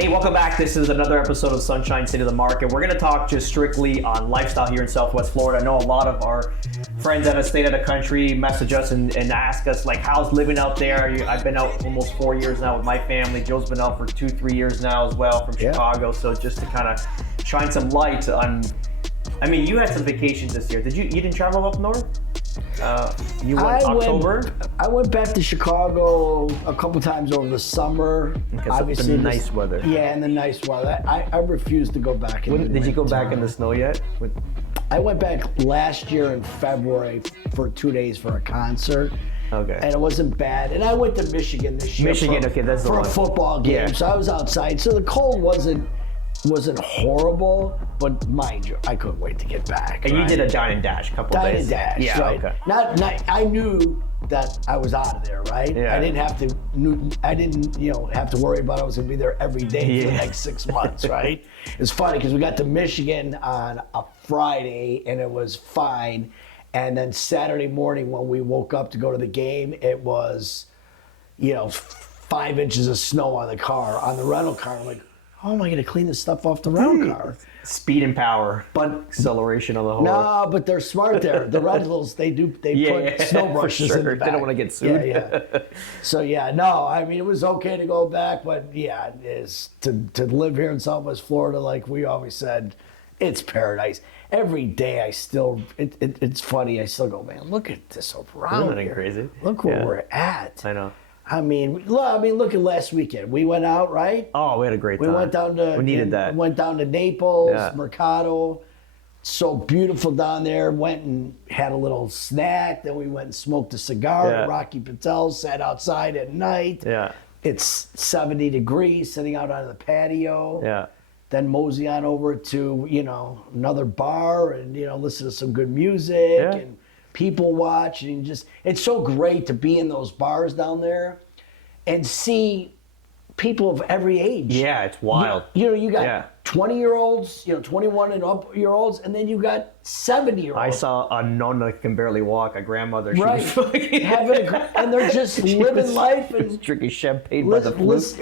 Hey, welcome back. This is another episode of Sunshine City, the Market. We're going to talk just strictly on lifestyle here in Southwest Florida. I know a lot of our friends that have stayed out of the country message us and ask us, like, how's living out there? I've been out almost 4 years now with my family. Joe's been out for 2-3 years now as well from Chicago. So just to kind of shine some light on, I mean, you had some vacations this year. You didn't travel up north? You went October? I went back to Chicago a couple times over the summer. Okay, obviously, so the nice weather. Yeah, and the nice weather. I refused to go back in the Did you go back in the snow yet? I went back last year in February for 2 days for a concert. Okay. And it wasn't bad. And I went to Michigan this year for a football game. Yeah. So I was outside. So the cold wasn't horrible, but mind you, I couldn't wait to get back. And you did a dine and dash a couple of days. Dine and dash, yeah, right. Okay. Not, I knew that I was out of there, right? Yeah. I didn't have to worry about I was gonna be there every day for the next 6 months, right? It's funny because we got to Michigan on a Friday and it was fine. And then Saturday morning when we woke up to go to the game, it was, 5 inches of snow on the rental car. I'm like, how am I going to clean this stuff off the rental car? Speed and power, but acceleration of the whole. No, but they're smart there. The rentals, they put snow brushes in the back. They don't want to get sued. Yeah. So no, I mean, it was okay to go back, but it is to live here in Southwest Florida, like we always said, it's paradise. Every day it's funny. I still go, man, look at this around here. Crazy. Look where we're at. I know. I mean, look at last weekend. We went out, right? Oh, we had a great time. We went down to. We needed that. Went down to Naples, Mercado. So beautiful down there. Went and had a little snack. Then we went and smoked a cigar at Rocky Patel's. Sat outside at night. Yeah. It's 70 degrees, sitting out on the patio. Yeah. Then mosey on over to another bar and listen to some good music and people watch, and it's so great to be in those bars down there and see people of every age. Yeah, it's wild. You got 20-year-olds, 21 and up year olds, and then you got 70-year-olds. I saw a nonna that can barely walk, a grandmother. She right. was And they're just living life and drinking champagne by the flute.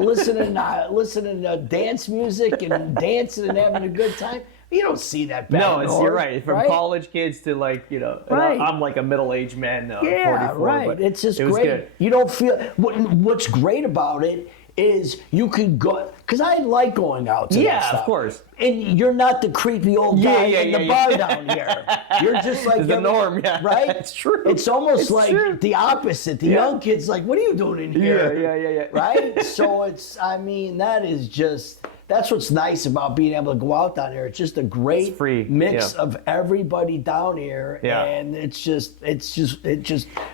Listening to dance music and dancing and having a good time. You don't see that back north. You're right. From college kids to right. I'm like a middle-aged man now. Yeah, 44, right. But it's just great. Good. You don't feel. What's great about it is you could go, because I like going out to that stuff. Of course. And you're not the creepy old guy in the bar down here. You're just like the norm, right? It's true. It's almost true. The opposite. The young kids like, what are you doing in here? Yeah. Right? So that's what's nice about being able to go out down here. It's just a great mix of everybody down here, and it's just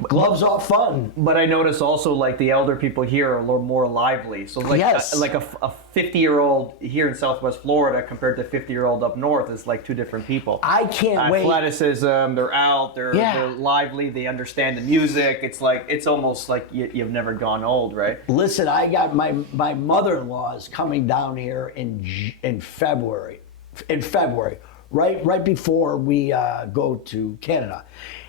gloves off fun. But I notice also like the elder people here are a little more lively. So like a 50-year-old here in Southwest Florida compared to 50-year-old up north is like two different people. I can't wait. Athleticism, they're out, they're lively, they understand the music. It's almost like you've never gone old, right? Listen, I got my mother-in-law is coming down here in February, right before we go to Canada,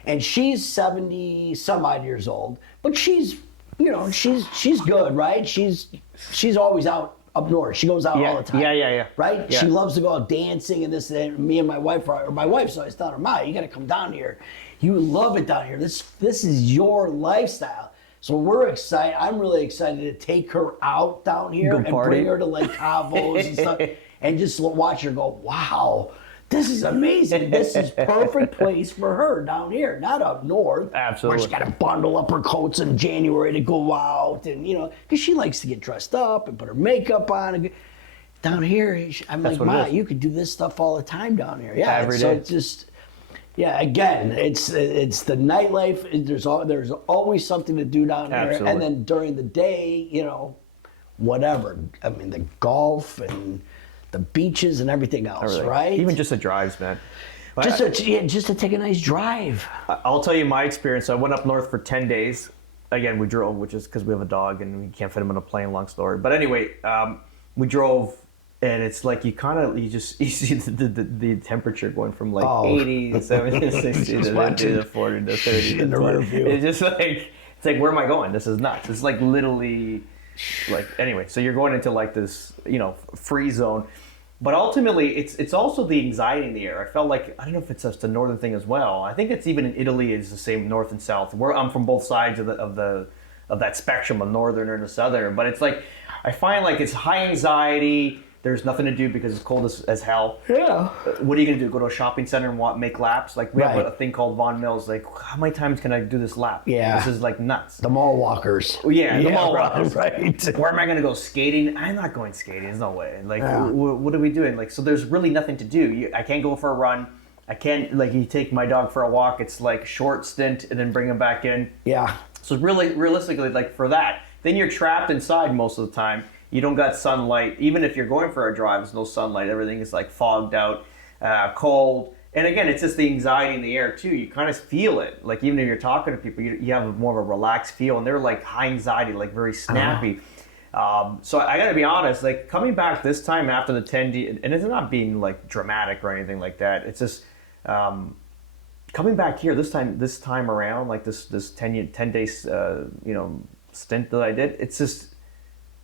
and she's 70 some odd years old, but she's good, right? She's always out up north. She goes out all the time. Yeah. Right? Yeah. She loves to go out dancing and this and that. Me and my wife's always telling her, Ma, you got to come down here. You love it down here. This is your lifestyle. So we're excited. I'm really excited to take her out down here and bring her to Lake Cavos and stuff, and just watch her go, wow, this is amazing. This is perfect place for her down here, not up north. Absolutely. Where she's got to bundle up her coats in January to go out, and because she likes to get dressed up and put her makeup on. Down here, I'm like, Ma, you could do this stuff all the time down here. Yeah, every day. So it's just. Yeah, again, it's the nightlife. There's always something to do down here, and then during the day, whatever. I mean, the golf and the beaches and everything else, right? Even just the drives, man. Just to take a nice drive. I'll tell you my experience. I went up north for 10 days. Again, we drove, which is because we have a dog and we can't fit him on a plane. Long story, but anyway, we drove. And it's like you see the temperature going from like 80 to 70 to 60 to 40 to 30 to 20. It's just like, where am I going? This is nuts. It's like literally Like anyway, so you're going into like this, free zone. But ultimately, it's also the anxiety in the air. I felt like, I don't know if it's just a northern thing as well. I think it's even in Italy, it's the same north and south. I'm from both sides of that spectrum, of northern and the southern. But it's like, I find like it's high anxiety. There's nothing to do because it's cold as hell. Yeah. What are you going to do? Go to a shopping center and make laps? Like we have a thing called Von Mills. Like, how many times can I do this lap? Yeah. This is like nuts. The mall walkers. Yeah, the mall walkers. Right. Where am I going to go skating? I'm not going skating. There's no way. Like, what are we doing? Like, so there's really nothing to do. I can't go for a run. I can't, like, you take my dog for a walk. It's like short stint and then bring him back in. Yeah. So really, realistically, like for that, then you're trapped inside most of the time. You don't got sunlight. Even if you're going for a drive, there's no sunlight. Everything is like fogged out, cold. And again, it's just the anxiety in the air too. You kind of feel it. Like even if you're talking to people, you have more of a relaxed feel, and they're like high anxiety, like very snappy. So I got to be honest. Like coming back this time after the 10D, and it's not being like dramatic or anything like that. It's just coming back here this time around, like this 10 days stint that I did. It's just.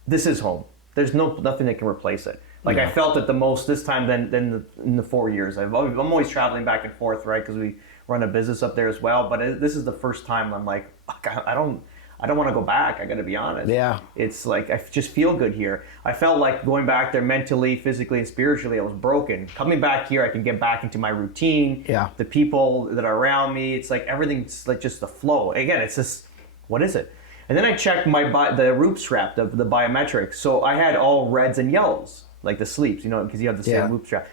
This is home. There's nothing that can replace it. Like I felt it the most this time than in the 4 years. I'm always traveling back and forth, right? Because we run a business up there as well. But this is the first time I'm like, I don't want to go back. I got to be honest. Yeah. It's like I just feel good here. I felt like going back there mentally, physically, and spiritually, I was broken. Coming back here, I can get back into my routine. Yeah. The people that are around me. It's like everything's like just the flow. Again, it's just what is it? And then I checked the root strap, the biometrics. So I had all reds and yellows, like the sleeps, because you have the same root strap.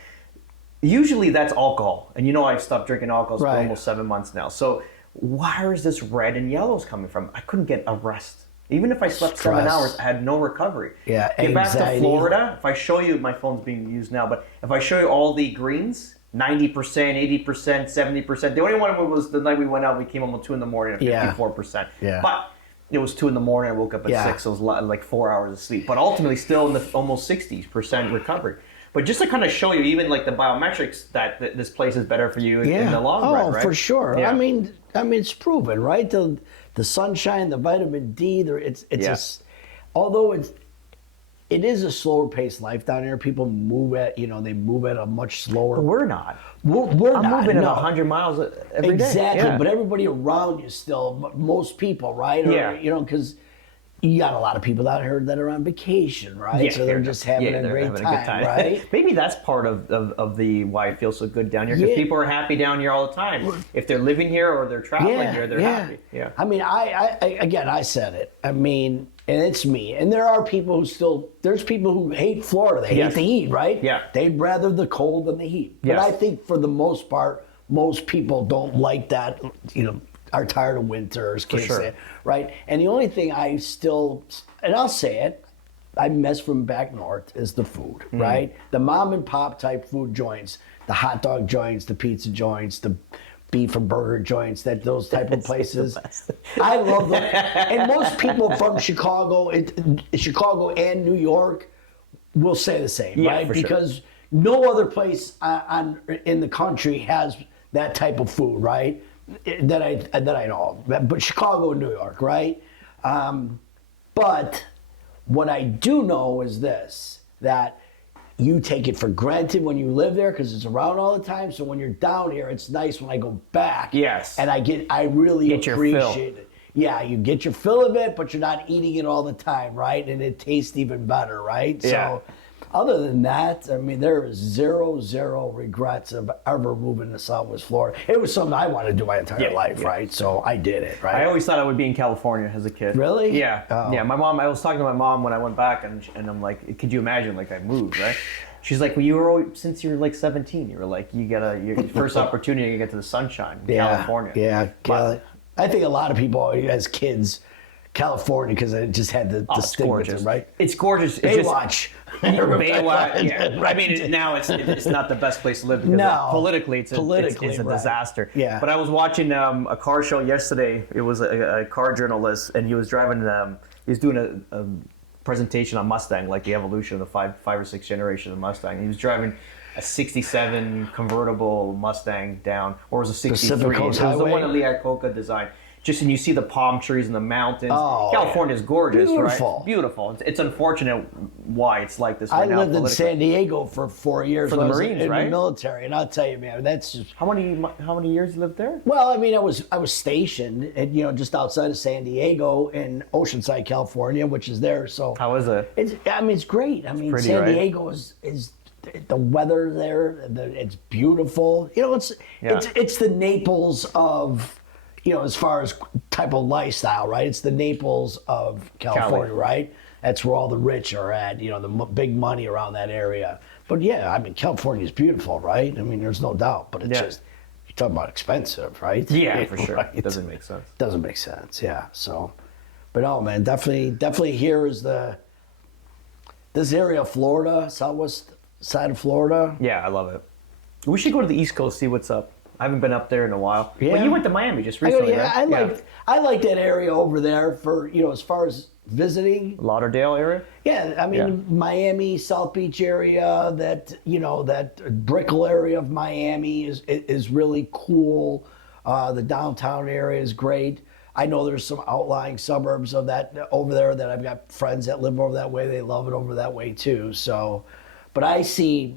Usually that's alcohol. And I've stopped drinking alcohol for almost 7 months now. So where is this red and yellows coming from? I couldn't get a rest. Even if I slept 7 hours, I had no recovery. Yeah, Get back to Florida, if I show you, my phone's being used now, but if I show you all the greens, 90%, 80%, 70%. The only one was the night we went out, we came home at 2 in the morning at 54%. Yeah. But it was 2 in the morning. I woke up at 6. So it was like 4 hours of sleep. But ultimately, still in the almost 60% recovery. But just to kind of show you, even like the biometrics, that this place is better for you in the long run, right? Oh, for sure. Yeah. I mean, it's proven, right? The sunshine, the vitamin D. Although it is a slower paced life down here. People move at a much slower. But we're not. We're I'm not, moving at no. 100 miles every day. Exactly, Yeah. but everybody around you still, most people, right? Because you got a lot of people out here that are on vacation, right? Yeah, so they're just having a great time, right? Maybe that's part of the why it feels so good down here, because people are happy down here all the time. If they're living here or they're traveling here, they're happy. Yeah. I mean, I said it. I mean, and it's me. And there are people there's people who hate Florida. They hate the heat, right? Yeah. They'd rather the cold than the heat. But Yes. I think for the most part, most people don't like that, are tired of winters, can't say it, right? And the only thing and I'll say it, I miss from back north is the food, right? The mom and pop type food joints, the hot dog joints, the pizza joints, the beef and burger joints, those type of places. I love them. And most people from Chicago and New York will say the same, right? Because no other place in the country has that type of food, right? That I know of. But Chicago and New York, right? But what I do know is this, that you take it for granted when you live there because it's around all the time. So when you're down here, it's nice when I go back. Yes. And I really appreciate it. Yeah, you get your fill of it, but you're not eating it all the time, right? And it tastes even better, right? Yeah. So other than that, I mean, there is zero regrets of ever moving to Southwest Florida. It was something I wanted to do my entire life, right? So I did it, right? I always thought I would be in California as a kid. Really? Yeah. Oh. Yeah. My mom, I was talking to my mom when I went back, and I'm like, could you imagine, like, I moved, right? She's like, well, you were always, since you were like 17, you were like, your first opportunity to get to the sunshine in California. Yeah. I think a lot of people as kids, California, because it just had the stigma, right? It's gorgeous. Baywatch. Baywatch. Yeah. I mean, now it's not the best place to live because politically it's a disaster. Yeah. But I was watching a car show yesterday. It was a car journalist, and he was driving. He was doing a presentation on Mustang, like the evolution of the five or six generation of Mustang. He was driving a 67 convertible Mustang down, or was it a 63? Pacific Coast It was the Highway? one that Lee Iacocca designed. just and you see the palm trees and the mountains. Oh, California's gorgeous, beautiful. right? Beautiful. It's unfortunate why it's like this right I now. lived in politically. San Diego for 4 years For the when I was Marines, in right? the military, and I'll tell you, man, that's just. How many years you lived there? Well, I mean, I was stationed at, just outside of San Diego in Oceanside, California, which is there. So How is it? it's great. I mean, pretty, San right? Diego is the weather there. It's beautiful. It's the Naples of. As far as type of lifestyle, right? It's the Naples of California, right? That's where all the rich are at, the big money around that area. But yeah, I mean, California is beautiful, right? I mean, there's no doubt, but it's just, you're talking about expensive, right? Yeah, for sure. Right? It doesn't make sense. Doesn't make sense, yeah. So, but no, man, definitely here is this area of Florida, southwest side of Florida. Yeah, I love it. We should go to the East Coast, see what's up. I haven't been up there in a while. Yeah. Well, you went to Miami just recently, right? I like that area over there for, as far as visiting. Lauderdale area? Yeah, I mean, Miami, South Beach area, that Brickell area of Miami is really cool. The downtown area is great. I know there's some outlying suburbs of that over there that I've got friends that live over that way. They love it over that way too. So, but I see,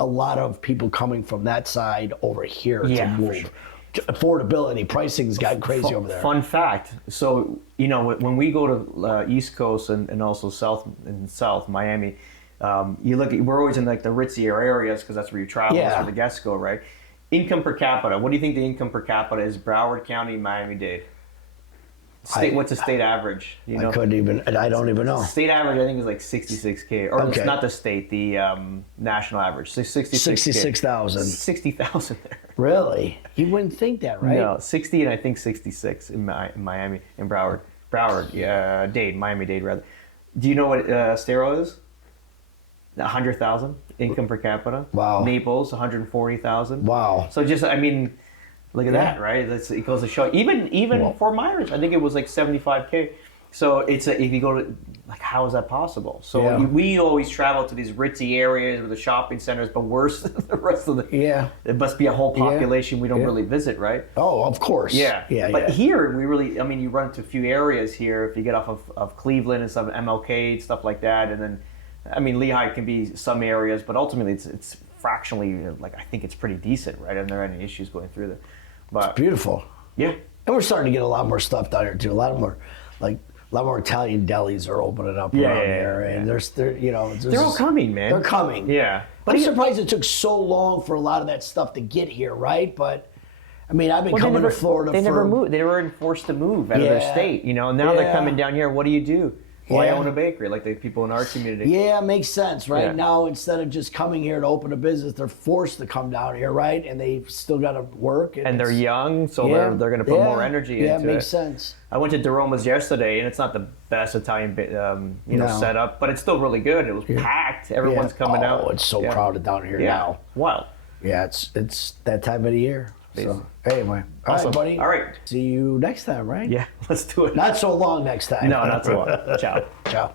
a lot of people coming from that side over here to move. For sure. Affordability, pricing's gotten crazy over there. Fun fact. So, when we go to East Coast and also South Miami, we're always in like the ritzier areas because that's where you travel, that's where the guests go, right? Income per capita. What do you think the income per capita is? Broward County, Miami-Dade. What's the state average? I don't even know. State average, I think, is like 66K. Or Okay. it's not the state, the national average. So 66,000. 60,000 there. Really? You wouldn't think that, right? No, 60 and I think 66 in Miami, in Broward. Dade, Miami-Dade, rather. Do you know what Estero is? 100,000 income per capita. Wow. Naples, 140,000. Wow. So just, I mean, look at that, right? It goes to show. Even Fort Myers, I think it was like 75K. So if you go to, like, how is that possible? So we always travel to these ritzy areas with the shopping centers, but worse than the rest of the. Yeah. It must be a whole population we don't really visit, right? Oh, of course. Yeah. But here, we really, I mean, you run into a few areas here if you get off of Cleveland and some MLK, stuff like that. And then, I mean, Lehigh can be some areas, but ultimately it's fractionally, like, I think it's pretty decent, right? And there aren't any issues going through there. But it's beautiful. Yeah. And we're starting to get a lot more stuff down here, too. A lot more Italian delis are opening up around here. And they're all coming, man. They're coming. Yeah. But I'm surprised it took so long for a lot of that stuff to get here, right? But, I mean, I've been coming to Florida They never moved. They weren't forced to move out of their state, Now they're coming down here. What do you do? Well, I own a bakery, like the people in our community. Yeah, makes sense, right? Yeah. Now, instead of just coming here to open a business, they're forced to come down here, right? And they've still got to work. And they're young, so they're going to put more energy into it. Yeah, makes sense. I went to DeRoma's yesterday, and it's not the best Italian, setup, but it's still really good. It was packed. Everyone's coming out. Oh, it's so crowded down here now. Wow. Yeah, it's that time of the year. So, anyway. Awesome. All right, buddy. All right. See you next time, right? Yeah, let's do it. Not so long next time. No, not so long. Ciao. Ciao.